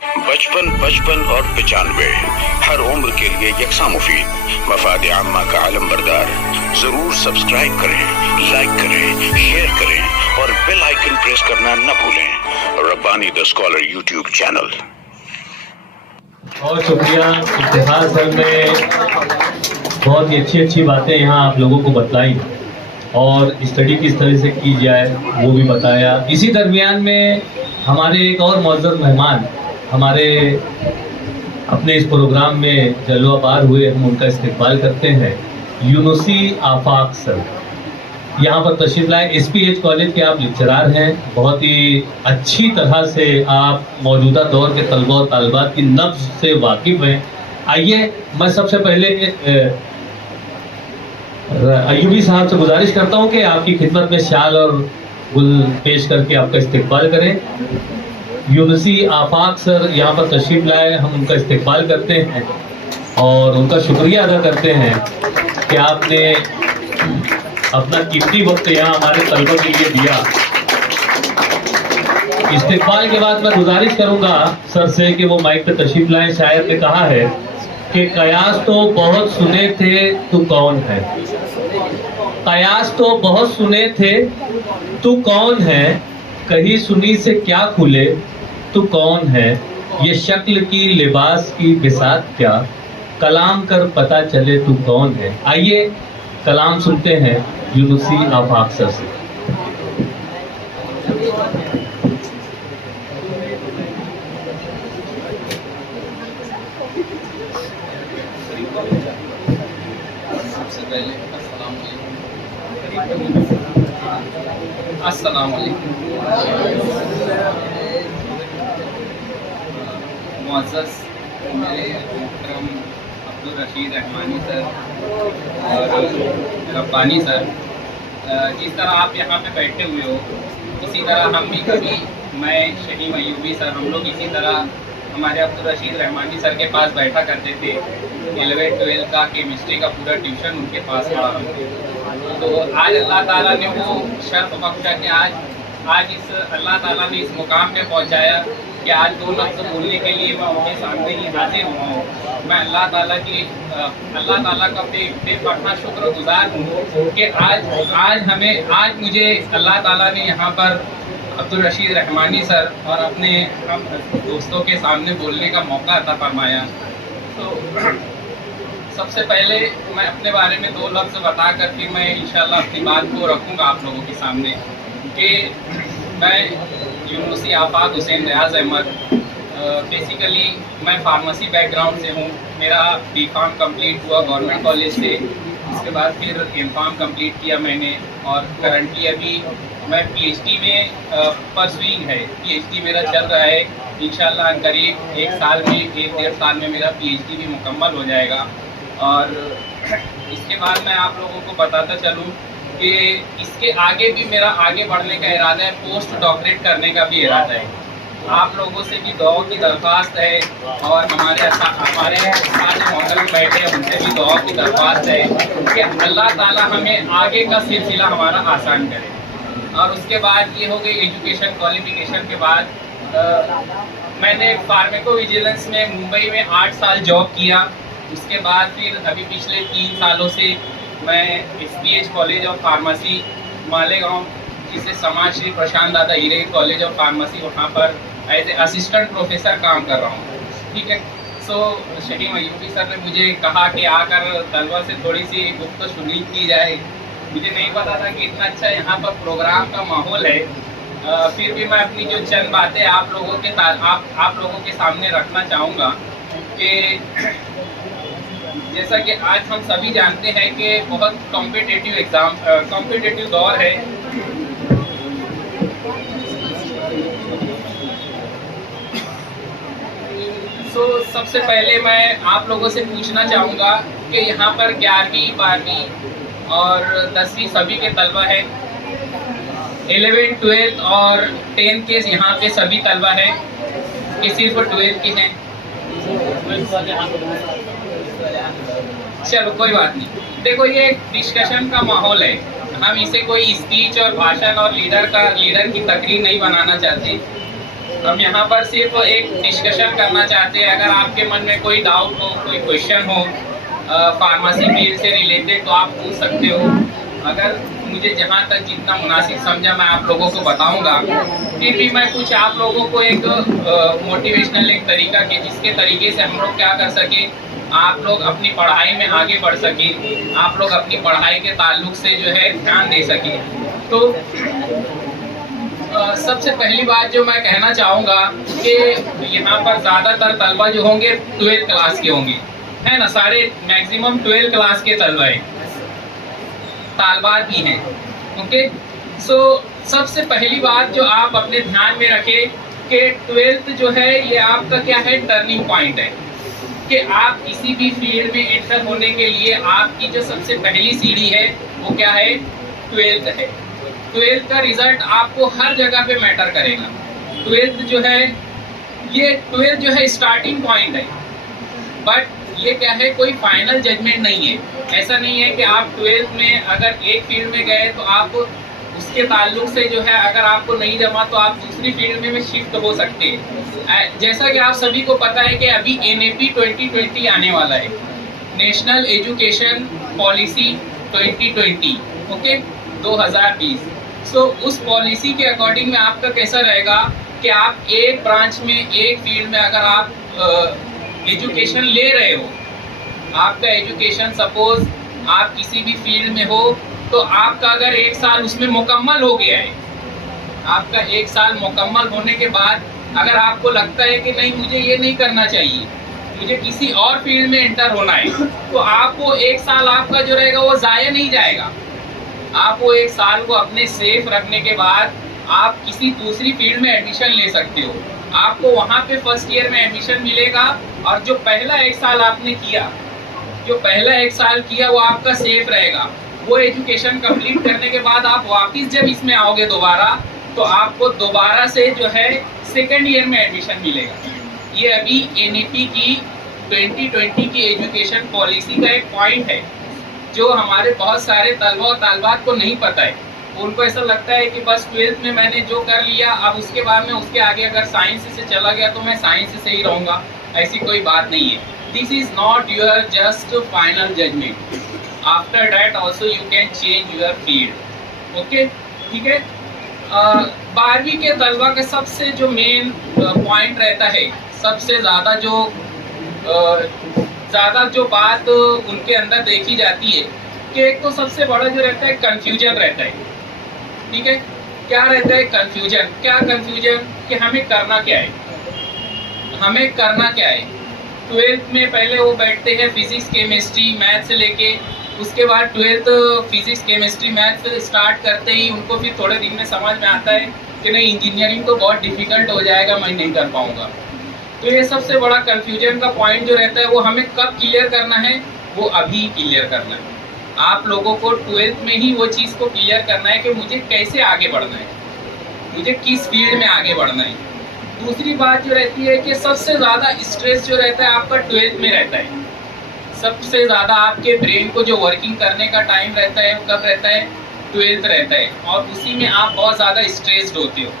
55 55 और 95 हर उम्र के लिए यकसा मुफीद। मफाद आम्मा का आलम बरदार। जरूर सब्सक्राइब करें, लाइक करें, शेयर करें और बेल आइकन प्रेस करना न भूलें। Rabbani the scholar YouTube channel. बहुत शुक्रिया इफ्तिखार सर ने बहुत ही अच्छी बातें यहाँ आप लोगों को बतलाई और स्टडी किस तरह से की जाए वो भी बताया। इसी दरमियान में हमारे एक और मौजूद मेहमान हमारे अपने इस प्रोग्राम में जलवा पार हुए, हम उनका इस्तेक़बाल करते हैं। यूनुसी आफाक सर यहाँ पर तशरीफ लाए। SPH कॉलेज के आप लेक्चरार हैं, बहुत ही अच्छी तरह से आप मौजूदा दौर के तलबा और तालिबात की नब्ज़ से वाकिफ़ हैं। आइए मैं सबसे पहले अयूबी साहब से गुजारिश करता हूं कि आपकी खिदमत में शाल और गुल पेश करके आपका इस्तेक़बाल करें। यूनुसी आफाक सर यहाँ पर तशरीफ लाए, हम उनका इस्तेक़बाल करते हैं और उनका शुक्रिया अदा करते हैं कि आपने अपना कीमती वक्त यहाँ हमारे तलबों के लिए दिया। इस्तेक़बाल के बाद मैं गुजारिश करूँगा सर से कि वो माइक पे तशरीफ लाएं। शायर ने कहा है कि कयास तो बहुत सुने थे तू कौन है, कयास तो बहुत सुने थे तू कौन है, कहीं सुनी से क्या खुले तू कौन है, ये शक्ल की लिबास की बिसात क्या, कलाम कर पता चले तू कौन है। आइए कलाम सुनते हैं यूनुसी आफाक सर से। अस्सलाम वालेकुम। मुअज़्ज़ज़ मेरे मोहतरम अब्दुल रशीद रहमानी सर और रब्बानी सर, जिस तरह आप यहाँ पे बैठे हुए हो इसी तरह हम भी कभी, मैं शहीम अयूबी सर, हम लोग इसी तरह हमारे अब्दुल रशीद रहमानी सर के पास बैठा करते थे। 11-12 का केमिस्ट्री का पूरा ट्यूशन उनके पास पढ़ा हम। तो आज अल्लाह ताला ने वो शर्फ बख्शा कि आज इस अल्लाह ताला ने इस मुकाम पे पहुंचाया कि आज 2 लफ्ज़ बोलने के लिए मैं उनके सामने ही हाजिर हुआ हूँ। मैं अल्लाह ताला का बेपनाह शुक्रगुजार हूँ कि आज मुझे अल्लाह ताला ने यहाँ पर अब्दुल रशीद रहमानी सर और अपने हम दोस्तों के सामने बोलने का मौका अता फरमाया। तो सबसे पहले मैं अपने बारे में 2 लफ्ज़ बता कर के मैं इंशाल्लाह अपनी बात को रखूँगा आप लोगों के सामने कि मैं यूनुसी आफाक हुसैन रियाज अहमद, बेसिकली मैं फार्मेसी बैकग्राउंड से हूँ। मेरा B.Pharm कंप्लीट हुआ गवर्नमेंट कॉलेज से, इसके बाद फिर M.Pharm कंप्लीट किया मैंने और करंटली अभी मैं PhD में परसुइंग है। PhD मेरा चल रहा है, इंशाल्लाह करीब 1 साल में 1-1.5 साल में मेरा PhD भी मुकम्मल हो जाएगा। और इसके बाद मैं आप लोगों को बताता चलूँ कि इसके आगे भी मेरा आगे बढ़ने का इरादा है, पोस्ट डॉक्टरेट करने का भी इरादा है। आप लोगों से भी दुआ की दरख्वास्त है और हमारे साथ मॉडल में बैठे हैं उनसे भी दुआ की दरख्वास्त है कि अल्लाह ताला हमें आगे का सिलसिला हमारा आसान करे। और उसके बाद ये हो गई एजुकेशन क्वालिफिकेशन के बाद मैंने फार्मेको विजिलेंस में मुंबई में 8 साल जॉब किया। उसके बाद फिर अभी पिछले 3 सालों से मैं SPH college of pharmacy Malegaon, जिसे समाज श्री प्रशांत दादा हीरे कॉलेज ऑफ फार्मेसी, वहाँ पर एज ए असिस्टेंट प्रोफेसर काम कर रहा हूँ। ठीक है। सो शहीम अयूबी सर ने मुझे कहा कि आकर तलबा से थोड़ी सी गुफ्तगू की जाए। मुझे नहीं पता था कि इतना अच्छा यहाँ पर प्रोग्राम का माहौल है। फिर भी मैं अपनी जो चंद बातें आप लोगों के सामने रखना चाहूँगा कि जैसा कि आज हम सभी जानते हैं कि बहुत कॉम्पिटिटिव दौर है। सो सबसे पहले मैं आप लोगों से पूछना चाहूँगा कि यहाँ पर 11वीं 12वीं और 10वीं सभी के तलबा हैं, 11th 12th और 10th के यहाँ पे सभी तलबा हैं कि सिर्फ 12th के हैं? चलो कोई बात नहीं। देखो ये एक डिस्कशन का माहौल है, हम इसे कोई स्पीच और भाषण और लीडर की तकरीर नहीं बनाना चाहते। हम यहाँ पर सिर्फ एक डिस्कशन करना चाहते हैं। अगर आपके मन में कोई डाउट हो, कोई क्वेश्चन हो फार्मेसी फील्ड से रिलेटेड, तो आप पूछ सकते हो। अगर मुझे जहाँ तक जितना मुनासिब समझा मैं आप लोगों को बताऊंगा। फिर भी मैं कुछ आप लोगों को एक मोटिवेशनल एक तरीका के जिसके तरीके से हम लोग क्या कर सके, आप लोग अपनी पढ़ाई में आगे बढ़ सके, आप लोग अपनी पढ़ाई के ताल्लुक से जो है ध्यान दे सके। तो सबसे पहली बात जो मैं कहना चाहूँगा कि यहाँ पर ज़्यादातर तलबा जो होंगे 12th क्लास के होंगे, है ना। सारे मैक्सिमम 12th क्लास के तालबात भी हैं। ओके, सो सबसे पहली बात जो आप अपने ध्यान में रखें कि 12th जो है ये आपका क्या है, टर्निंग पॉइंट है। कि आप किसी भी फील्ड में एंटर होने के लिए आपकी जो सबसे पहली सीढ़ी है वो क्या है, 12th है। 12th का रिजल्ट आपको हर जगह पे मैटर करेगा। 12th जो है ये 12th जो है स्टार्टिंग पॉइंट है, बट ये क्या है, कोई फाइनल जजमेंट नहीं है। ऐसा नहीं है कि आप 12th में अगर एक फील्ड में गए तो आप उसके ताल्लुक से जो है अगर आपको नहीं जमा तो आप दूसरी फील्ड में शिफ्ट हो सकते हैं। जैसा कि आप सभी को पता है कि अभी NAP 2020 आने वाला है, नेशनल एजुकेशन पॉलिसी 2020, ओके 2020। सो उस पॉलिसी के अकॉर्डिंग में आपका कैसा रहेगा कि आप एक ब्रांच में, एक फील्ड में अगर आप एजुकेशन ले रहे हो, आपका एजुकेशन सपोज आप किसी भी फील्ड में हो, तो आपका अगर एक साल उसमें मुकम्मल हो गया है, आपका एक साल मुकम्मल होने के बाद अगर आपको लगता है कि नहीं मुझे ये नहीं करना चाहिए, मुझे किसी और फील्ड में एंटर होना है, तो आप वो एक साल आपका जो रहेगा वो ज़ाया नहीं जाएगा। आप वो एक साल को अपने सेफ रखने के बाद आप किसी दूसरी फील्ड में एडमिशन ले सकते हो। आपको वहाँ पे फर्स्ट ईयर में एडमिशन मिलेगा, और जो पहला एक साल आपने किया, जो पहला एक साल किया वो आपका सेफ रहेगा। वो एजुकेशन कंप्लीट करने के बाद आप वापस जब इसमें आओगे दोबारा, तो आपको दोबारा से जो है सेकेंड ईयर में एडमिशन मिलेगा। ये अभी NAP की 2020 की एजुकेशन पॉलिसी का एक पॉइंट है जो हमारे बहुत सारे तलबा और तालबात को नहीं पता है। उनको ऐसा लगता है कि बस 12th में मैंने जो कर लिया, अब उसके बाद में उसके आगे अगर साइंस से चला गया तो मैं साइंस से ही रहूँगा। ऐसी कोई बात नहीं है। This is not your just final judgement. After that also you can change your field. Okay, ठीक है। 12वीं के तलबा का सबसे जो मेन पॉइंट रहता है, सबसे ज़्यादा जो बात उनके अंदर देखी जाती है कि एक तो सबसे बड़ा जो रहता है कंफ्यूजन रहता है। ठीक है, क्या रहता है कंफ्यूजन? क्या कंफ्यूजन कि हमें करना क्या है, हमें करना क्या है। 12th में पहले वो बैठते हैं फिजिक्स केमिस्ट्री मैथ से लेके, उसके बाद 12th फिजिक्स केमिस्ट्री मैथ से स्टार्ट करते ही उनको फिर थोड़े दिन में समझ में आता है कि नहीं इंजीनियरिंग तो बहुत डिफ़िकल्ट हो जाएगा, मैं नहीं कर पाऊँगा। तो ये सबसे बड़ा कंफ्यूजन का पॉइंट जो रहता है वो हमें कब क्लियर करना है, वो अभी क्लियर करना है। आप लोगों को 12th में ही वो चीज़ को क्लियर करना है कि मुझे कैसे आगे बढ़ना है, मुझे किस फील्ड में आगे बढ़ना है। दूसरी बात जो रहती है कि सबसे ज़्यादा स्ट्रेस जो रहता है आपका 12th में रहता है। सबसे ज़्यादा आपके ब्रेन को जो वर्किंग करने का टाइम रहता है वो कब रहता है, 12th रहता है, और उसी में आप बहुत ज़्यादा स्ट्रेस्ड होते हो।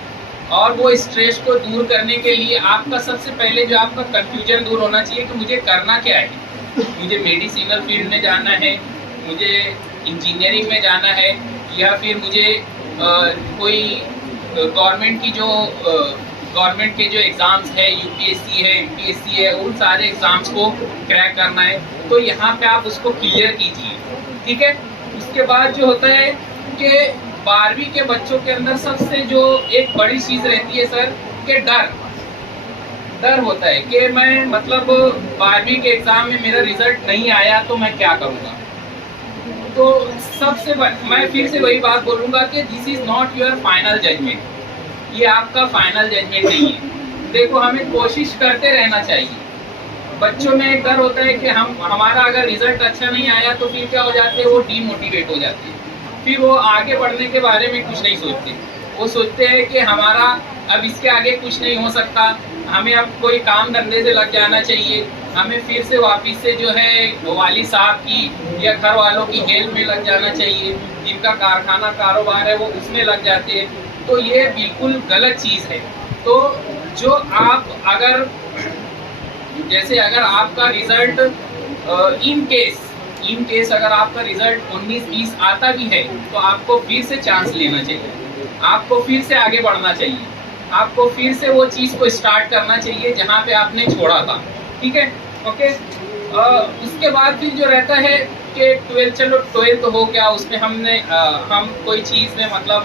और वो स्ट्रेस को दूर करने के लिए आपका सबसे पहले जो आपका कंफ्यूजन दूर होना चाहिए कि मुझे करना क्या है। मुझे मेडिसिनल फील्ड में जाना है, मुझे इंजीनियरिंग में जाना है, या फिर मुझे कोई गवर्नमेंट की जो गवर्नमेंट के जो एग्ज़ाम्स है, UPSC है, MPSC है, उन सारे एग्ज़ाम्स को क्रैक करना है। तो यहाँ पे आप उसको क्लियर कीजिए। ठीक है, उसके बाद जो होता है कि 12वीं के बच्चों के अंदर सबसे जो एक बड़ी चीज़ रहती है सर कि डर होता है कि मैं मतलब 12वीं के एग्ज़ाम में मेरा रिज़ल्ट नहीं आया तो मैं क्या करूँगा। तो मैं फिर से वही बात बोलूँगा कि this is not your final judgement. ये आपका फाइनल जजमेंट नहीं है। देखो, हमें कोशिश करते रहना चाहिए। बच्चों में एक डर होता है कि हमारा अगर रिजल्ट अच्छा नहीं आया तो फिर क्या हो जाते हैं, वो डीमोटिवेट हो जाते हैं, फिर वो आगे बढ़ने के बारे में कुछ नहीं सोचते। वो सोचते हैं कि हमारा अब इसके आगे कुछ नहीं हो सकता, हमें अब कोई काम धंधे से लग जाना चाहिए, हमें फिर से वापस से जो है वाली साहब की या घर वालों की हेल्प में लग जाना चाहिए, जिनका कारखाना कारोबार है वो उसमें लग जाते हैं। तो ये बिल्कुल गलत चीज़ है। तो जो आप अगर जैसे अगर आपका रिजल्ट इन केस अगर आपका रिजल्ट 19-20 आता भी है तो आपको फिर से चांस लेना चाहिए, आपको फिर से आगे बढ़ना चाहिए, आपको फिर से वो चीज़ को स्टार्ट करना चाहिए जहाँ पे आपने छोड़ा था। ठीक है, ओके। उसके बाद फिर जो रहता है कि 12, चलो 12 तो हो गया, उसमें हम कोई चीज़ में मतलब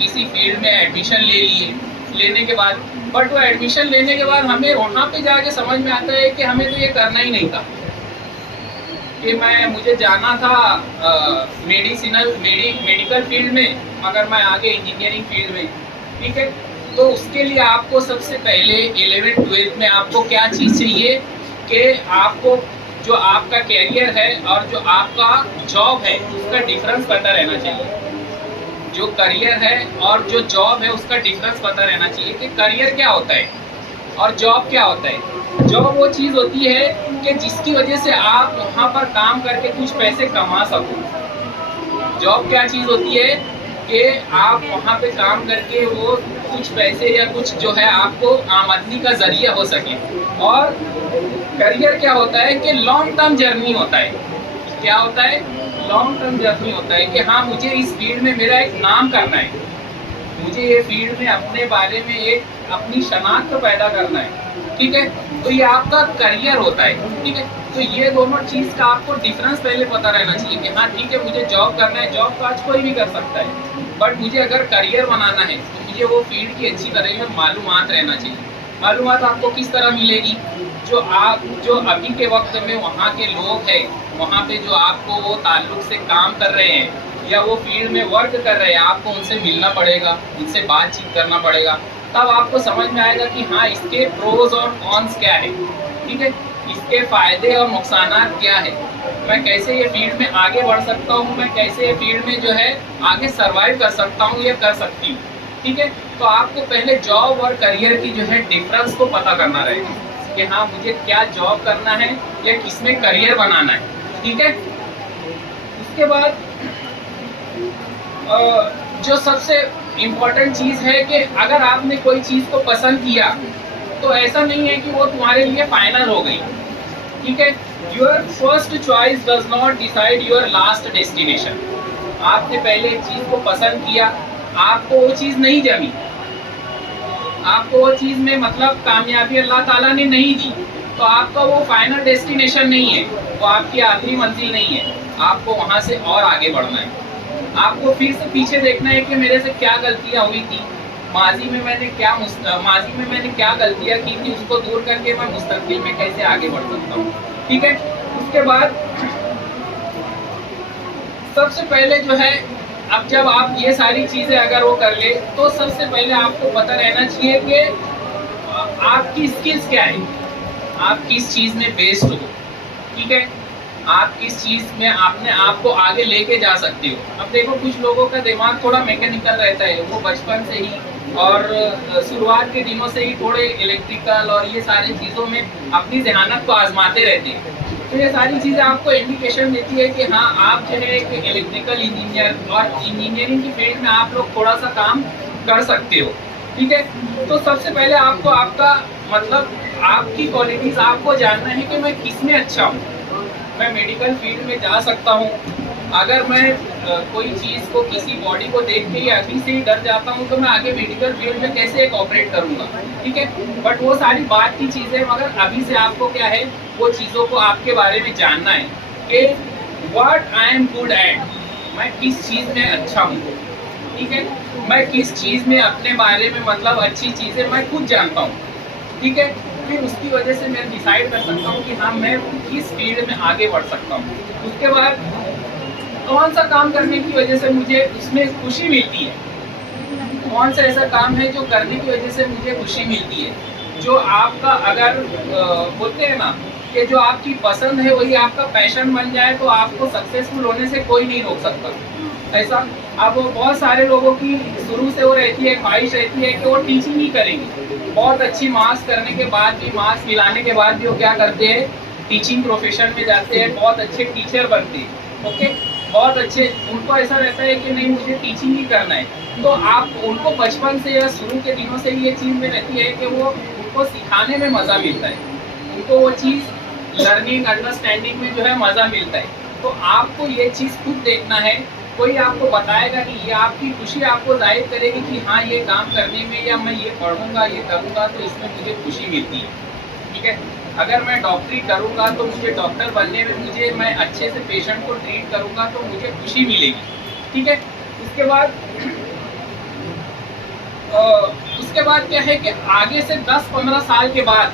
किसी फील्ड में एडमिशन ले लिए, लेने के बाद बट वो एडमिशन लेने के बाद हमें वहाँ पे जाके समझ में आता है कि हमें तो ये करना ही नहीं था, कि मुझे जाना था मेडिकल फील्ड में, मगर मैं आगे इंजीनियरिंग फील्ड में। ठीक है, तो उसके लिए आपको सबसे पहले 11th-12th में आपको क्या चीज़ चाहिए कि आपको जो आपका कैरियर है और जो आपका जॉब है उसका डिफरेंस पता रहना चाहिए। जो करियर है और जो जॉब है उसका डिफरेंस पता रहना चाहिए कि करियर क्या होता है और जॉब क्या होता है। जॉब वो चीज़ होती है कि जिसकी वजह से आप वहाँ पर काम करके कुछ पैसे कमा सको। जॉब क्या चीज़ होती है कि आप वहाँ पे काम करके वो कुछ पैसे या कुछ जो है आपको आमदनी का जरिया हो सके। और करियर क्या होता है कि लॉन्ग टर्म जर्नी होता है। क्या होता है? लॉन्ग टर्म जर्नी होता है कि हाँ, मुझे इस फील्ड में मेरा एक नाम करना है, मुझे ये फील्ड में अपने बारे में एक अपनी शनाख्त पैदा करना है। ठीक है, तो ये आपका करियर होता है। ठीक है, तो ये दोनों चीज़ का आपको डिफरेंस पहले पता रहना चाहिए कि हाँ ठीक है, मुझे जॉब करना है, जॉब तो आज कोई भी कर सकता है, बट मुझे अगर करियर बनाना है तो मुझे वो फील्ड की अच्छी तरह से मालूमात रहना चाहिए। मालूमात आपको किस तरह मिलेगी? जो अभी के वक्त में वहाँ के लोग हैं, वहाँ पे जो आपको वो ताल्लुक से काम कर रहे हैं या वो फील्ड में वर्क कर रहे हैं, आपको उनसे मिलना पड़ेगा, उनसे बातचीत करना पड़ेगा, तब आपको समझ में आएगा कि हाँ इसके प्रोज और कॉन्स क्या है। ठीक है, इसके फ़ायदे और नुकसानात क्या है, मैं कैसे ये फील्ड में आगे बढ़ सकता हूँ, मैं कैसे ये फील्ड में जो है आगे सर्वाइव कर सकता हूँ या कर सकती हूँ। ठीक है, तो आपको पहले जॉब और करियर की जो है डिफरेंस को पता करना रहेगा कि हाँ मुझे क्या जॉब करना है या किसमें करियर बनाना है। ठीक है, उसके बाद जो सबसे इम्पोर्टेंट चीज़ है कि अगर आपने कोई चीज़ को पसंद किया तो ऐसा नहीं है कि वो तुम्हारे लिए फाइनल हो गई। ठीक है, your first choice does not decide your last destination. आपने पहले एक चीज़ को पसंद किया, आपको वो चीज़ नहीं जमी, आपको वो चीज़ में मतलब कामयाबी अल्लाह ताला ने नहीं दी, तो आपका वो फाइनल डेस्टिनेशन नहीं है, वो आपकी आखिरी मंजिल नहीं है। आपको वहाँ से और आगे बढ़ना है, आपको फिर से पीछे देखना है कि मेरे से क्या गलतियाँ हुई थी, माजी में मैंने क्या गलतियाँ की थी, उसको दूर करके मैं मुस्तकबिल में कैसे आगे बढ़ सकता हूँ। ठीक है, उसके बाद सबसे पहले जो है, अब जब आप ये सारी चीज़ें अगर वो कर ले तो सबसे पहले आपको पता रहना चाहिए कि आपकी स्किल्स क्या है, आप किस चीज़ में बेस्ड हो। ठीक है, आप किस चीज़ में आपने आपको आगे लेके जा सकते हो। अब देखो, कुछ लोगों का दिमाग थोड़ा मैकेनिकल रहता है, वो बचपन से ही और शुरुआत के दिनों से ही थोड़े इलेक्ट्रिकल और ये सारी चीज़ों में अपनी जहानत को आजमाते रहते हैं। तो ये सारी चीज़ें आपको इंडिकेशन देती है कि हाँ आप जो है एक इलेक्ट्रिकल इंजीनियर और इंजीनियरिंग की फील्ड में आप लोग थोड़ा सा काम कर सकते हो। ठीक है, तो सबसे पहले आपको आपका मतलब आपकी क्वालिटीज़ आपको जानना है कि मैं किस में अच्छा हूँ। मैं मेडिकल फील्ड में जा सकता हूँ, अगर मैं कोई चीज़ को किसी बॉडी को देख के ही अभी से ही डर जाता हूँ तो मैं आगे मेडिकल फील्ड में कैसे एक ऑपरेट करूँगा। ठीक है, बट वो सारी बात की चीज़ें, मगर अभी से आपको क्या है वो चीज़ों को आपके बारे में जानना है कि what I am good at, मैं किस चीज़ में अच्छा हूँ। ठीक है, मैं किस चीज़ में अपने बारे में मतलब अच्छी चीज़ें मैं खुद जानता हूँ। ठीक है, फिर उसकी वजह से मैं डिसाइड कर सकता हूँ कि हाँ मैं किस फील्ड में आगे बढ़ सकता हूँ। उसके बाद कौन सा काम करने की वजह से मुझे उसमें खुशी मिलती है, कौन सा ऐसा काम है जो करने की वजह से मुझे खुशी मिलती है, जो आपका अगर बोलते हैं ना कि जो आपकी पसंद है वही आपका पैशन बन जाए तो आपको सक्सेसफुल होने से कोई नहीं रोक सकता। ऐसा अब बहुत सारे लोगों की शुरू से वो रहती है, ख्वाहिश रहती है कि वो टीचिंग ही करेंगे। बहुत अच्छी मार्क्स करने के बाद भी, मार्क्स मिलाने के बाद भी वो क्या करते हैं, टीचिंग प्रोफेशन में जाते हैं, बहुत अच्छे टीचर बनते हैं। ओके, बहुत अच्छे, उनको ऐसा रहता है कि नहीं मुझे टीचिंग ही करना है, तो आप उनको बचपन से या शुरू के दिनों से ये चीज़ में रहती है कि वो उनको सिखाने में मज़ा मिलता है, उनको वो चीज़ लर्निंग अंडरस्टैंडिंग में जो है मज़ा मिलता है। तो आपको ये चीज़ खुद देखना है, कोई आपको बताएगा नहीं, ये आपकी खुशी आपको जाहिर करेगी कि हाँ ये काम करने में या मैं ये पढ़ूंगा ये करूँगा तो इसमें मुझे खुशी मिलती है। ठीक है, अगर मैं डॉक्टरी करूँगा तो मुझे डॉक्टर बनने में मुझे मैं अच्छे से पेशेंट को ट्रीट करूँगा तो मुझे खुशी मिलेगी। ठीक है, उसके बाद क्या है कि आगे से 10-15 साल के बाद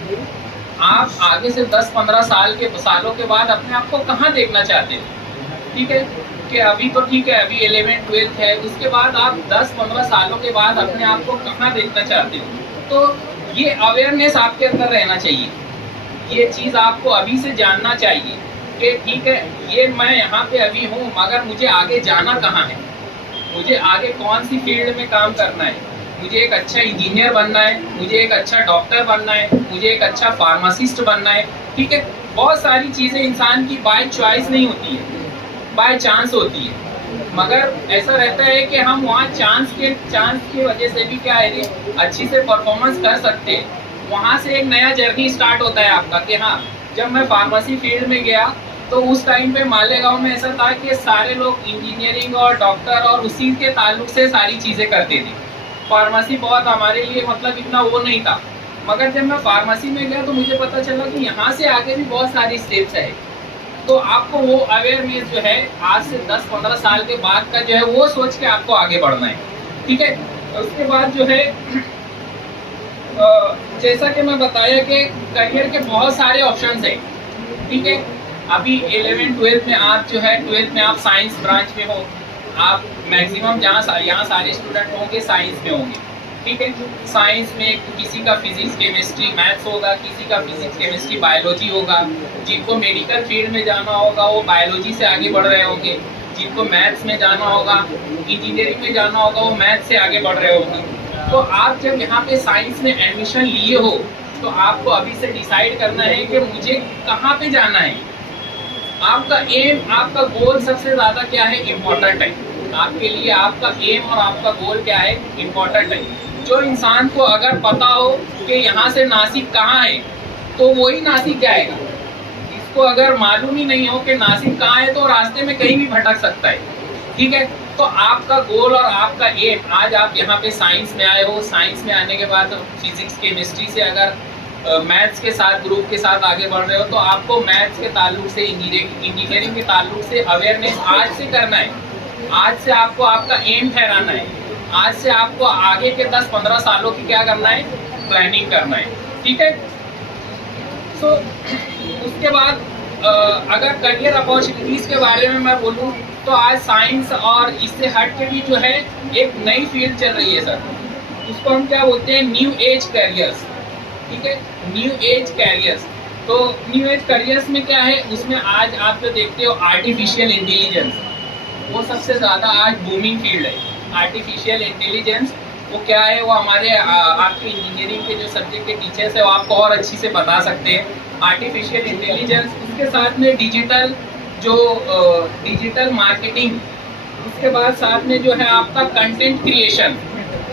आप आगे से 10-15 सालों के बाद अपने आप को कहाँ देखना चाहते हैं। ठीक है, कि अभी तो ठीक है, अभी 11th-12th है, उसके बाद आप 10-15 सालों के बाद अपने आप को कहाँ देखना चाहते हो। तो ये अवेयरनेस आपके अंदर रहना चाहिए, ये चीज़ आपको अभी से जानना चाहिए कि ठीक है ये मैं यहाँ पे अभी हूँ मगर मुझे आगे जाना कहाँ है, मुझे आगे कौन सी फील्ड में काम करना है, मुझे एक अच्छा इंजीनियर बनना है, मुझे एक अच्छा डॉक्टर बनना है, मुझे एक अच्छा फार्मासिस्ट बनना है। ठीक है, बहुत सारी चीज़ें इंसान की बाय चॉइस नहीं होती है, बाय चांस होती है, मगर ऐसा रहता है कि हम वहाँ चांस की वजह से भी क्या है अच्छी से परफॉर्मेंस कर सकते हैं। वहाँ से एक नया जर्नी स्टार्ट होता है आपका कि हाँ जब मैं फार्मेसी फील्ड में गया तो उस टाइम पे मालेगांव में ऐसा था कि सारे लोग इंजीनियरिंग और डॉक्टर और उसी के ताल्लुक से सारी चीज़ें करते थे। फार्मेसी बहुत हमारे लिए मतलब इतना वो नहीं था, मगर जब मैं फार्मेसी में गया तो मुझे पता चला कि यहाँ से आगे भी बहुत सारी स्टेप्स है। तो आपको वो अवेयरनेस जो है आज से 10-15 साल के बाद का जो है वो सोच के आपको आगे बढ़ना है। ठीक है, उसके बाद जो है जैसा कि मैं बताया कि करियर के बहुत सारे ऑप्शंस हैं। ठीक है, अभी 11th-12th में आप जो है 12th में आप साइंस ब्रांच में हो, आप मैक्सिमम यहाँ सारे स्टूडेंट होंगे साइंस में होंगे। ठीक है, साइंस में किसी का फिजिक्स केमिस्ट्री मैथ्स होगा, किसी का फिजिक्स केमिस्ट्री बायोलॉजी होगा, जिनको मेडिकल फील्ड में जाना होगा वो बायोलॉजी से आगे बढ़ रहे होंगे, जिनको मैथ्स में जाना होगा इंजीनियरिंग में जाना होगा वो मैथ्स से आगे बढ़ रहे होंगे। तो आप जब यहाँ पे साइंस में एडमिशन लिए हो तो आपको अभी से डिसाइड करना है कि मुझे कहाँ पे जाना है। आपका एम, आपका गोल सबसे ज़्यादा क्या है, इम्पोर्टेंट है आपके लिए। आपका एम और आपका गोल क्या है, इम्पोर्टेंट है। जो इंसान को अगर पता हो कि यहाँ से नासिक कहाँ है तो वही नासिक जाएगा। इसको अगर मालूम ही नहीं हो कि नासिक कहाँ है तो रास्ते में कहीं भी भटक सकता है। ठीक है, तो आपका गोल और आपका एम, आज आप यहाँ पे साइंस में आए हो, साइंस में आने के बाद फिजिक्स केमिस्ट्री से अगर मैथ्स के साथ ग्रुप के साथ आगे बढ़ रहे हो तो आपको मैथ्स के ताल्लुक से इंजीनियरिंग के ताल्लुक से अवेयरनेस आज से करना है। आज से आपको आपका एम ठहराना है, आज से आपको आगे के 10-15 सालों की क्या करना है, प्लानिंग करना है। ठीक है, तो उसके बाद अगर करियर अपॉर्चुनिटीज़ के बारे में मैं बोलूँ तो आज साइंस और इससे हट के भी जो है एक नई फील्ड चल रही है सर, उसको हम क्या बोलते हैं, न्यू एज कैरियर्स। ठीक है, न्यू एज कैरियर्स। तो न्यू एज कैरियर्स में क्या है, उसमें आज आप जो देखते हो आर्टिफिशियल इंटेलिजेंस, वो सबसे ज़्यादा आज बूमिंग फील्ड है। आर्टिफिशियल इंटेलिजेंस वो क्या है, वो हमारे आपके इंजीनियरिंग के जो सब्जेक्ट के टीचर्स है वो आपको और अच्छी से बता सकते हैं। आर्टिफिशियल इंटेलिजेंस, उसके साथ में डिजिटल मार्केटिंग, उसके बाद साथ में जो है आपका कंटेंट क्रिएशन।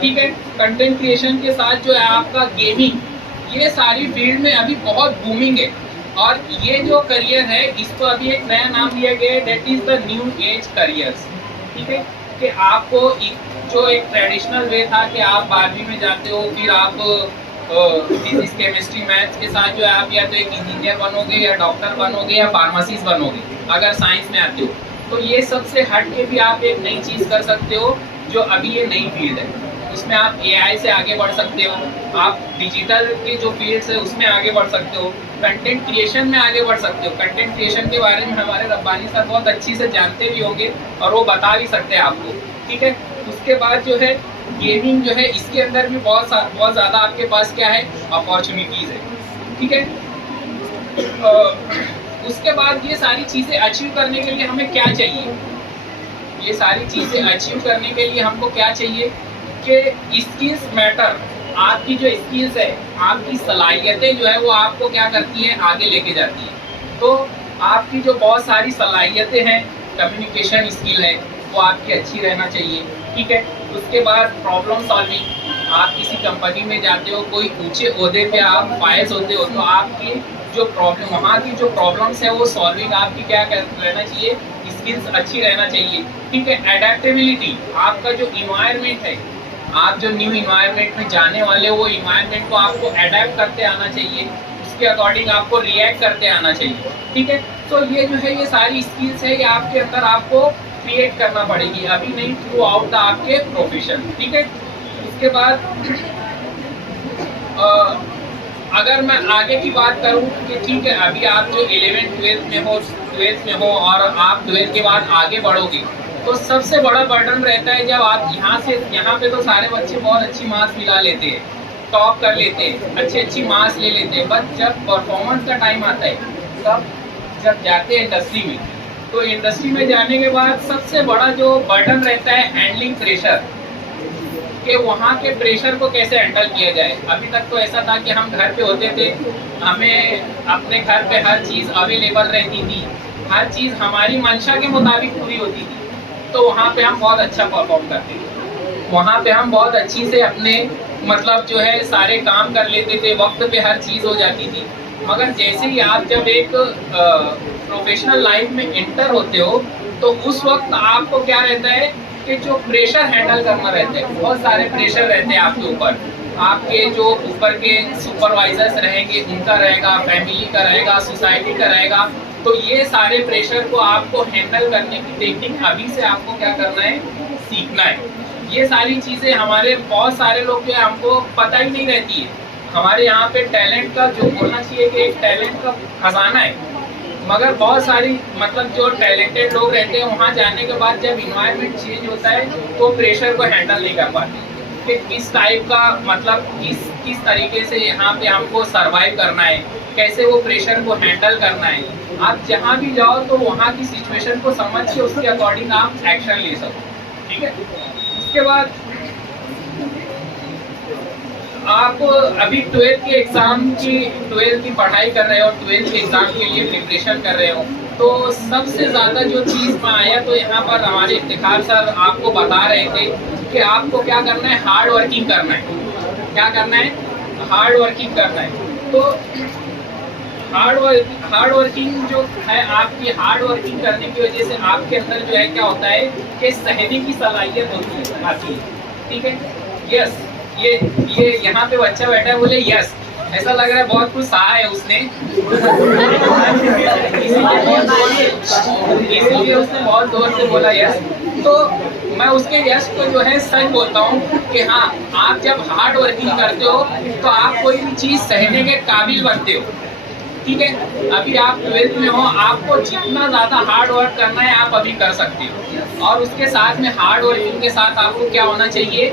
ठीक है, कंटेंट क्रिएशन के साथ जो है आपका गेमिंग, ये सारी फील्ड में अभी बहुत बूमिंग है। और ये जो करियर है इसको अभी एक नया नाम दिया गया है, that is the new age careers. ठीक है, कि आपको जो एक ट्रेडिशनल वे था कि आप 12वीं में जाते हो, फिर आप फिजिक्स केमिस्ट्री मैथ्स के साथ जो है आप या तो एक इंजीनियर बनोगे या डॉक्टर बनोगे या फार्मासिस्ट बनोगे अगर साइंस में आते हो, तो ये सबसे हट के भी आप एक नई चीज़ कर सकते हो जो अभी ये नई फील्ड है। उसमें आप AI से आगे बढ़ सकते हो, आप डिजिटल के जो फील्ड्स है उसमें आगे बढ़ सकते हो, कंटेंट क्रिएशन में आगे बढ़ सकते हो। कंटेंट क्रिएशन के बारे में हमारे रब्बानी सर बहुत अच्छी से जानते भी होंगे और वो बता भी सकते हैं आपको। ठीक है, उसके बाद जो है गेमिंग जो है, इसके अंदर भी बहुत ज़्यादा आपके पास क्या है, अपॉर्चुनिटीज़ है। ठीक है, उसके बाद ये सारी चीज़ें अचीव करने के लिए हमें क्या चाहिए, ये सारी चीज़ें अचीव करने के लिए हमको क्या चाहिए कि स्किल्स मैटर। आपकी जो स्किल्स है, आपकी सलाहियतें जो है वो आपको क्या करती हैं, आगे लेके जाती हैं। तो आपकी जो बहुत सारी सलाहियतें हैं कम्युनिकेशन स्किल है वो आपकी अच्छी रहना चाहिए, ठीक है। उसके बाद प्रॉब्लम सॉल्विंग, आप किसी कंपनी में जाते हो, कोई ऊंचे ओहदे पे आप फाइज होते हो, तो आपकी जो प्रॉब्लम, वहाँ की जो प्रॉब्लम्स है वो सॉल्विंग आपकी क्या रहना चाहिए, स्किल्स अच्छी रहना चाहिए, ठीक है। एडेप्टेबिलिटी, आपका जो इन्वायरमेंट है, आप जो न्यू इन्वायरमेंट में जाने वाले हो वो इन्वायरमेंट को आपको अडेप्ट करते आना चाहिए, उसके अकॉर्डिंग आपको रिएक्ट करते आना चाहिए, ठीक है। तो ये जो है ये सारी स्किल्स है ये आपके अंदर आपको क्रिएट करना पड़ेगी, अभी नहीं थ्रू आउट द आपके प्रोफेशन, ठीक है। उसके बाद अगर मैं आगे की बात करूं कि ठीक है अभी आप जो 11th 12th में हो, 12th में हो और आप 12th के बाद आगे बढ़ोगे, तो सबसे बड़ा बर्डन रहता है जब आप यहाँ से यहाँ पे तो सारे बच्चे बहुत अच्छी मार्क्स मिला लेते हैं, टॉप कर लेते हैं, अच्छी मार्क्स ले लेते हैं, बट जब परफॉर्मेंस का टाइम आता है तब जब जाते हैं इंडस्ट्री में, तो इंडस्ट्री में जाने के बाद सबसे बड़ा जो बर्डन रहता है हैंडलिंग प्रेशर, कि वहाँ के प्रेशर को कैसे हैंडल किया जाए। अभी तक तो ऐसा था कि हम घर पे होते थे, हमें अपने घर पे हर चीज़ अवेलेबल रहती थी, हर चीज़ हमारी मंशा के मुताबिक पूरी होती थी, तो वहाँ पे हम बहुत अच्छा परफॉर्म करते थे, वहाँ पे हम बहुत अच्छी से अपने मतलब जो है सारे काम कर लेते थे, वक्त पे हर चीज़ हो जाती थी। मगर जैसे ही आप जब एक प्रोफेशनल लाइफ में एंटर होते हो तो उस वक्त आपको क्या रहता है कि जो प्रेशर हैंडल करना रहता है, बहुत सारे प्रेशर रहते हैं आपके ऊपर, आपके जो ऊपर के सुपरवाइजर्स रहेंगे उनका रहेगा, फैमिली का रहेगा, सोसाइटी का रहेगा, तो ये सारे प्रेशर को आपको हैंडल करने की टेक्निक अभी से आपको क्या करना है, सीखना है। ये सारी चीज़ें हमारे बहुत सारे लोग जो है हमको पता ही नहीं रहती है। हमारे यहाँ पे टैलेंट का जो बोलना चाहिए कि एक टैलेंट का खजाना है, मगर बहुत सारी मतलब जो टैलेंटेड लोग रहते हैं वहाँ जाने के बाद जब इन्वायरमेंट चेंज होता है तो प्रेशर को हैंडल नहीं कर पाते कि किस टाइप का मतलब किस तरीके से यहाँ पे हमको सर्वाइव करना है, कैसे वो प्रेशर को हैंडल करना है। आप जहाँ भी जाओ तो वहाँ की सिचुएशन को समझ के उसके अकॉर्डिंग आप एक्शन ले सको, ठीक है। उसके बाद आप अभी 12th की पढ़ाई कर रहे हो, 12th के एग्ज़ाम के लिए प्रिपरेशन कर रहे हो, तो सबसे ज़्यादा जो चीज़ में आया तो यहाँ पर हमारे इफ्तिखार सर आपको बता रहे थे कि आपको क्या करना है, हार्ड वर्किंग करना है। क्या करना है, हार्ड वर्किंग करना है। तो हार्ड वर्किंग जो है, आपकी हार्ड वर्किंग करने की वजह से आपके अंदर जो है क्या होता है कि सहने की सलाहियत आती है, ठीक है। यस, ये यहाँ पे बच्चा बैठा है, बोले यस, ऐसा लग रहा है बहुत कुछ सहा है उसने इसीलिए उसने बहुत जोर से बोला यस। तो मैं उसके यस को जो है सच बोलता हूँ कि हाँ, आप जब हार्ड वर्किंग करते हो तो आप कोई भी चीज़ सहने के काबिल बनते हो, ठीक है। अभी आप 12th में हो, आपको जितना ज़्यादा हार्ड वर्क करना है आप अभी कर सकते हो, और उसके साथ में हार्ड वर्किंग के साथ आपको क्या होना चाहिए,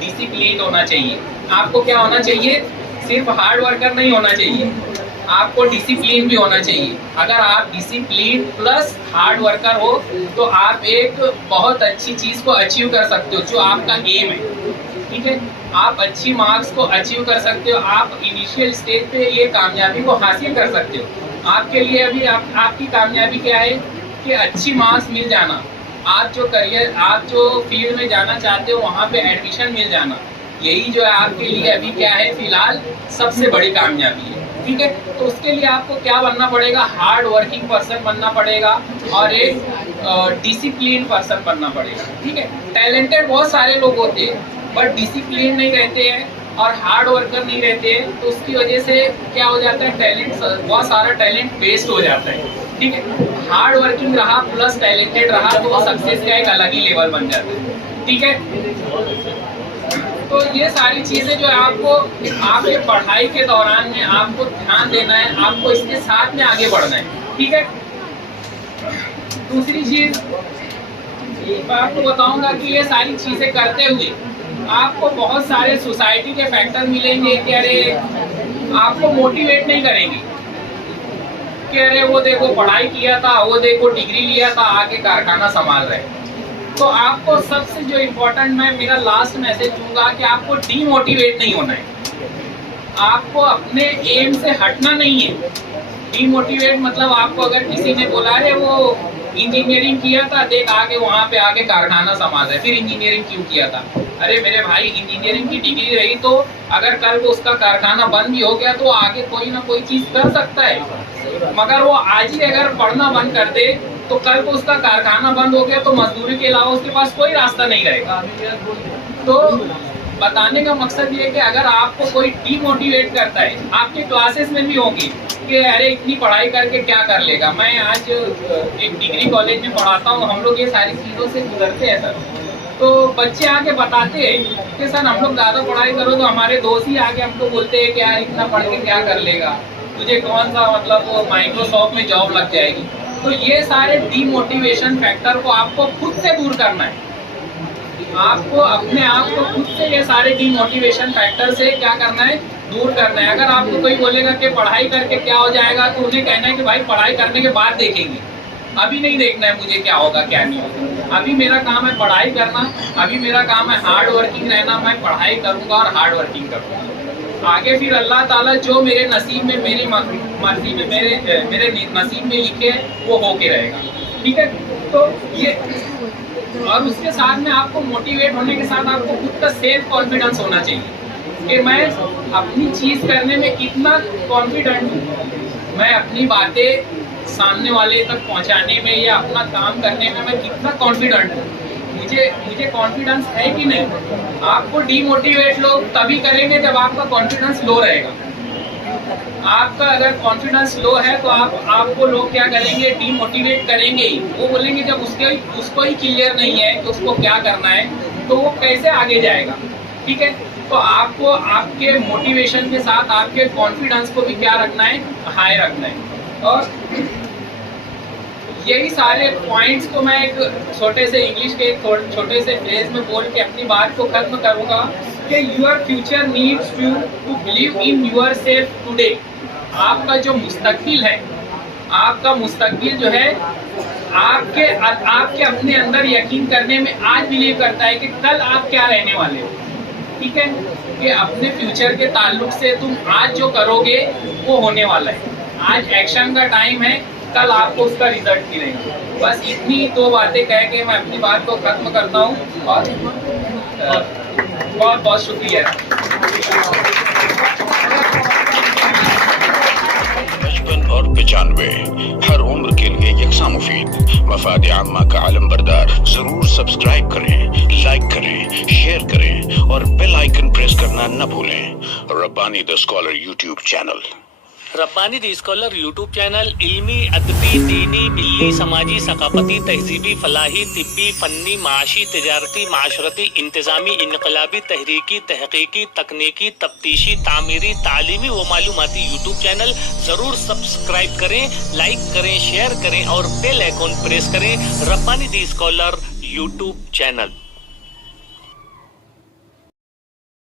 डिसिप्लिन होना चाहिए। आपको क्या होना चाहिए, सिर्फ हार्ड वर्कर नहीं होना चाहिए, आपको डिसिप्लिन भी होना चाहिए। अगर आप डिसिप्लिन प्लस हार्ड वर्कर हो तो आप एक बहुत अच्छी चीज़ को अचीव कर सकते हो, जो आपका एम है, ठीक है। आप अच्छी मार्क्स को अचीव कर सकते हो, आप इनिशियल स्टेज पे ये कामयाबी को हासिल कर सकते हो। आपके लिए अभी आपकी कामयाबी क्या है कि अच्छी मार्क्स मिल जाना, आप जो फील्ड में जाना चाहते हो वहाँ पे एडमिशन मिल जाना, यही जो है आपके लिए अभी क्या है फिलहाल सबसे बड़ी कामयाबी है, ठीक है। तो उसके लिए आपको क्या बनना पड़ेगा, हार्ड वर्किंग पर्सन बनना पड़ेगा और एक डिसिप्लिन पर्सन बनना पड़ेगा, ठीक है। टैलेंटेड बहुत सारे लोग होते हैं बट डिसिप्लिन नहीं रहते हैं और हार्ड वर्कर नहीं रहते हैं, तो उसकी वजह से क्या हो जाता है, बहुत सारा टैलेंट वेस्ट हो जाता है, ठीक है। हार्ड वर्किंग रहा प्लस टैलेंटेड रहा तो वो सक्सेस का एक अलग ही लेवल बन जाता है, ठीक है। तो ये सारी चीज़ें जो है आपको आपके पढ़ाई के दौरान में आपको ध्यान देना है, आपको इसके साथ में आगे बढ़ना है, ठीक है। दूसरी चीज़ मैं आपको बताऊंगा कि ये सारी चीज़ें करते हुए आपको बहुत सारे सोसाइटी के फैक्टर मिलेंगे कि अरे आपको मोटिवेट नहीं करेंगे कि अरे वो देखो पढ़ाई किया था, वो देखो डिग्री लिया था, आके कारखाना संभाल रहे। तो आपको सबसे जो इम्पोर्टेंट मैं मेरा लास्ट मैसेज दूंगा कि आपको डीमोटिवेट नहीं होना है, आपको अपने एम से हटना नहीं है। डीमोटिवेट मतलब आपको अगर किसी ने बोला अरे वो इंजीनियरिंग किया था, देख आगे वहाँ पे आगे कारखाना समाज है, फिर इंजीनियरिंग क्यों किया था? अरे मेरे भाई, इंजीनियरिंग की डिग्री रही तो अगर कल को उसका कारखाना बंद भी हो गया तो आगे कोई ना कोई चीज कर सकता है, मगर वो आज ही अगर पढ़ना बंद कर दे तो कल को उसका कारखाना बंद हो गया तो मजदूरी के अलावा उसके पास कोई रास्ता नहीं रहेगा। तो बताने का मकसद ये है कि अगर आपको कोई डीमोटिवेट करता है, आपके क्लासेस में भी होंगी कि अरे इतनी पढ़ाई करके क्या कर लेगा। मैं आज एक डिग्री कॉलेज में पढ़ाता हूँ, हम लोग ये सारी चीज़ों से गुजरते हैं सर। तो बच्चे आके बताते हैं कि सर हम लोग ज़्यादा पढ़ाई करो तो हमारे दोस्त ही आके हमको बोलते हैं कि यार इतना पढ़ के क्या कर लेगा, तुझे कौन सा मतलब माइक्रोसॉफ्ट में जॉब लग जाएगी। तो ये सारे डीमोटिवेशन फैक्टर को आपको खुद से दूर करना है, आपको अपने आप को खुद से ये सारे डीमोटिवेशन फैक्टर से क्या करना है, दूर करना है। अगर आपको कोई बोलेगा कि पढ़ाई करके क्या हो जाएगा तो उन्हें कहना है कि भाई पढ़ाई करने के बाद देखेंगे, अभी नहीं देखना है मुझे क्या होगा क्या नहीं होगा। अभी मेरा काम है पढ़ाई करना, अभी मेरा काम है हार्ड वर्किंग रहना। मैं पढ़ाई करूँगा और हार्ड वर्किंग करूँगा, आगे फिर अल्लाह ताला जो मेरे नसीब में, मेरी मर्जी में, मेरे नसीब में लिखे वो होके रहेगा। ठीक है, तो ये और उसके साथ में आपको मोटिवेट होने के साथ आपको खुद का सेल्फ कॉन्फिडेंस होना चाहिए कि मैं अपनी चीज़ करने में कितना कॉन्फिडेंट हूँ, मैं अपनी बातें सामने वाले तक पहुँचाने में या अपना काम करने में मैं कितना कॉन्फिडेंट हूँ, मुझे कॉन्फिडेंस है कि नहीं। आपको डीमोटिवेट लोग तभी करेंगे जब आपका कॉन्फिडेंस लो रहेगा। आपका अगर कॉन्फिडेंस लो है तो आपको लोग क्या करेंगे, डीमोटिवेट करेंगे ही। वो बोलेंगे जब उसको ही क्लियर नहीं है कि उसको क्या करना है तो वो कैसे आगे जाएगा। ठीक है, तो आपको आपके मोटिवेशन के साथ आपके कॉन्फिडेंस को भी क्या रखना है, हाई रखना है। और यही सारे पॉइंट्स को मैं एक छोटे से इंग्लिश के एक छोटे से फ्रेज में बोल के अपनी बात को खत्म करूँगा कि your future needs you to believe in your self today. आपका जो मुस्तकबिल है, आपका मुस्तकबिल जो है आपके अपने अंदर यकीन करने में आज बिलीव करता है कि कल आप क्या रहने वाले हो। ठीक है, कि अपने फ्यूचर के ताल्लुक से तुम आज जो करोगे वो होने वाला है। आज एक्शन का टाइम है, कल आपको उसका रिजल्ट मिलेगा। बस इतनी दो बातें कह के मैं अपनी बात को खत्म करता हूँ और बहुत बहुत शुक्रिया। 55 और 95 हर उम्र के लिए यकसा मुफीद। मफाद आम्मा का आलम बरदार। जरूर सब्सक्राइब करें, लाइक करें, शेयर करें और बेल आइकन प्रेस करना न भूलें। Rabbani the scholar YouTube channel. Rabbani the scholar YouTube channel इल्मी, अदबी, दीनी, मिल्ली, समाजी, सकाफती, तहजीबी, फलाही, तिब्बी, फन्नी, माशी, तिजारती, माशरती, इंतजामी, इनकलाबी, तहरीकी, तहकीकी, तकनीकी, तफ्तीशी, तामीरी, तालीमी व मालूमाती यूट्यूब चैनल ज़रूर सब्सक्राइब करें, लाइक करें, शेयर करें और बेल आइकन प्रेस करें। Rabbani the scholar YouTube channel.